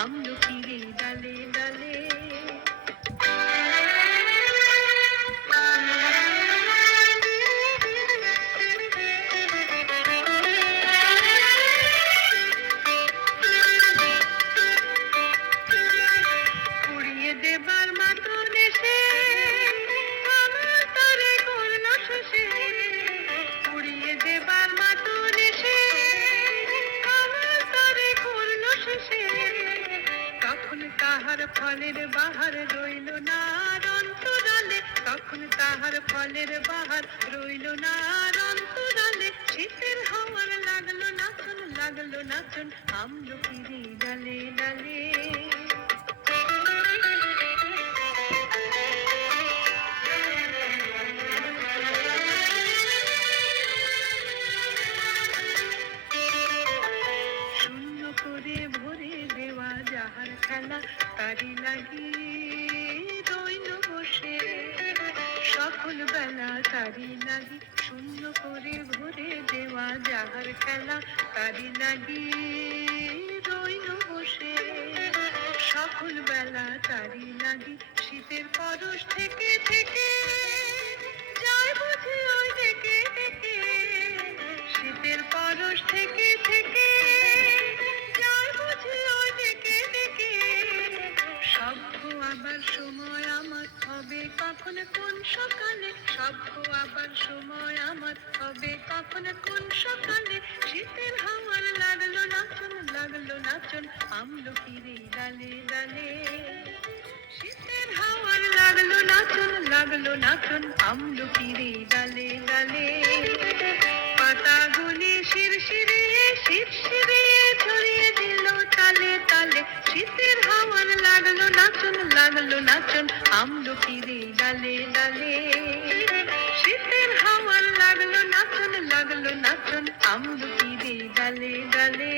আমলকিরে ডালে ডালে। পুড়িয়ে দেবার মাতন এসে আমার তরে করল শেষে, পুড়িয়ে দেবার মাতন এসে আমার তরে করল শেষে। তখন তাহার ফলের বাহার রইল না আর অন্তরালে, তখন তাহার ফলের বাহার রইল না আর অন্তরালে। শীতের হাওয়ার লাগলো নাচন, লাগলো নাচন আমলকিরে ডালে ডালে। শূন্য করে ভরে দেওয়া যাহার খেলা তারি লাগি রইল বসে সকল বেলা তারি লাগি। শূন্য করে ভরে দেওয়া যাহার খেলা তারি লাগি রইল বসে সকল বেলা তারি লাগি। শীতের পরশ থেকে থেকে যায় বুঝি ওই ডেকে ডেকে, শীতের পরশ থেকে থেকে যায় বুঝি ওই ডেকে ডেকে। সভ্য আবার সময় আমার হবে কখন কোন সকালে, সভ্য আবার সময় আমার হবে কখন কোন সকালে। শীতের হাওয়ার লাগলো নাচন, লাগলো নাচন আমলকিরে ডালে ডালে। শীতের হাওয়ার লাগলো নাচন, লাগলো নাচন আমলকিরে ডালে ডালে। পাতাগুলি শিরশিরিয়ে শিরশিরিয়ে ছড়িয়ে দিল তালে তালে। শীতের হাওয়ার লাগলো নাচন, লাগলো নাচন আমলকিরে ডালে ডালে। শীতের হাওয়ার লাগলো নাচন, লাগলো নাচন আমলকিরে ডালে ডালে।